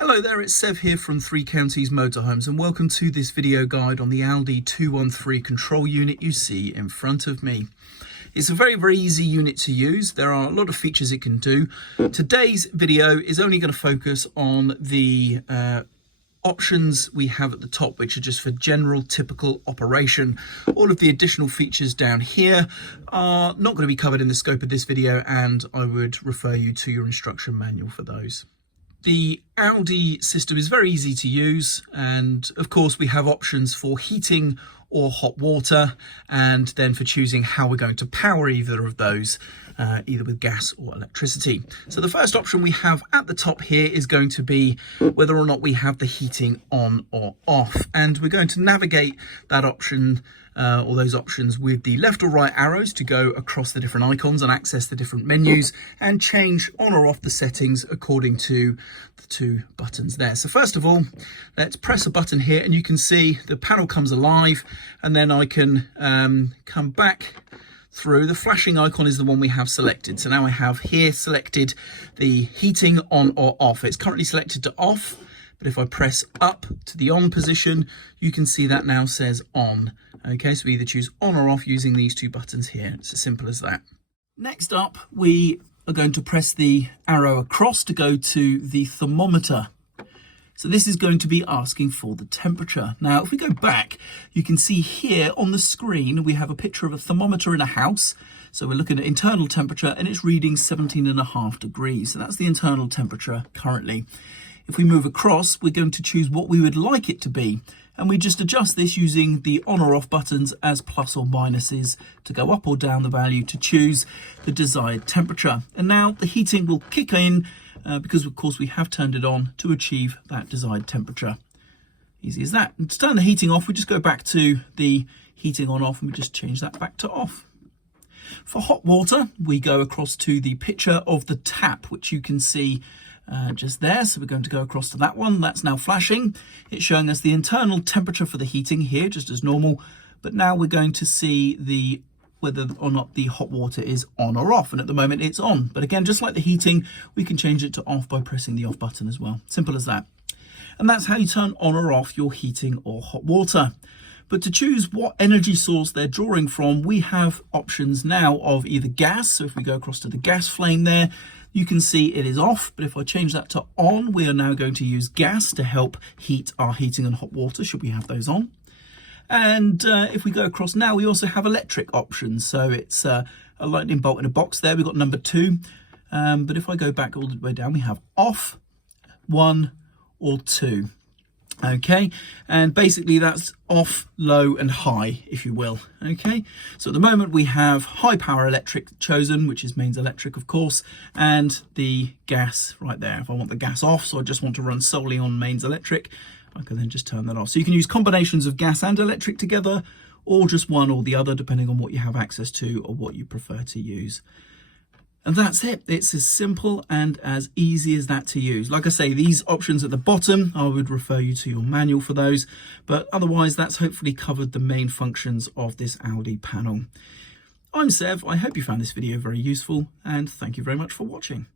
Hello there, it's Sev here from Three Counties Motorhomes and welcome to this video guide on the Alde 213 control unit you see in front of me. It's a very easy unit to use. There are a lot of features it can do. Today's video is only going to focus on the options we have at the top, which are just for general typical operation. All of the additional features down here are not going to be covered in the scope of this video, and I would refer you to your instruction manual for those. The Alde system is very easy to use, and of course we have options for heating or hot water, and then for choosing how we're going to power either of those, either with gas or electricity. So the first option we have at the top here is going to be whether or not we have the heating on or off, and we're going to navigate that option or those options with the left or right arrows to go across the different icons and access the different menus and change on or off the settings according to the two buttons there. So first of all, let's press a button here and you can see the panel comes alive, and then I can come back through. The flashing icon is the one we have selected. So now I have here selected the heating on or off. It's currently selected to off, but if I press up to the on position, you can see that now says on. Okay, so we either choose on or off using these two buttons here. It's as simple as that. Next up, we are going to press the arrow across to go to the thermometer. So this is going to be asking for the temperature. Now, if we go back, you can see here on the screen, we have a picture of a thermometer in a house. So we're looking at internal temperature and it's reading 17.5 degrees. So that's the internal temperature currently. If we move across, we're going to choose what we would like it to be. And we just adjust this using the on or off buttons as plus or minuses to go up or down the value to choose the desired temperature. And now the heating will kick in because of course we have turned it on to achieve that desired temperature. Easy as that. And to turn the heating off, we just go back to the heating on off and we just change that back to off. For hot water, we go across to the picture of the tap, which you can see just there. So we're going to go across to that one. That's now flashing. It's showing us the internal temperature for the heating here, just as normal. But now we're going to see whether or not the hot water is on or off. And at the moment it's on. But again, just like the heating, we can change it to off by pressing the off button as well. Simple as that. And that's how you turn on or off your heating or hot water. But to choose what energy source they're drawing from, we have options now of either gas. So if we go across to the gas flame there, you can see it is off, but if I change that to on, we are now going to use gas to help heat our heating and hot water, should we have those on. And if we go across now, we also have electric options. So it's a lightning bolt in a box there. We've got number 2. But if I go back all the way down, we have off, 1 or 2. Okay, and basically that's off, low and high, if you will. Okay, so at the moment we have high power electric chosen, which is mains electric of course, and the gas right there. If I want the gas off, so I just want to run solely on mains electric, I can then just turn that off. So you can use combinations of gas and electric together, or just one or the other depending on what you have access to or what you prefer to use. And that's it. It's as simple and as easy as that to use. Like I say, these options at the bottom, I would refer you to your manual for those. But otherwise, that's hopefully covered the main functions of this Alde panel. I'm Sev. I hope you found this video very useful, and thank you very much for watching.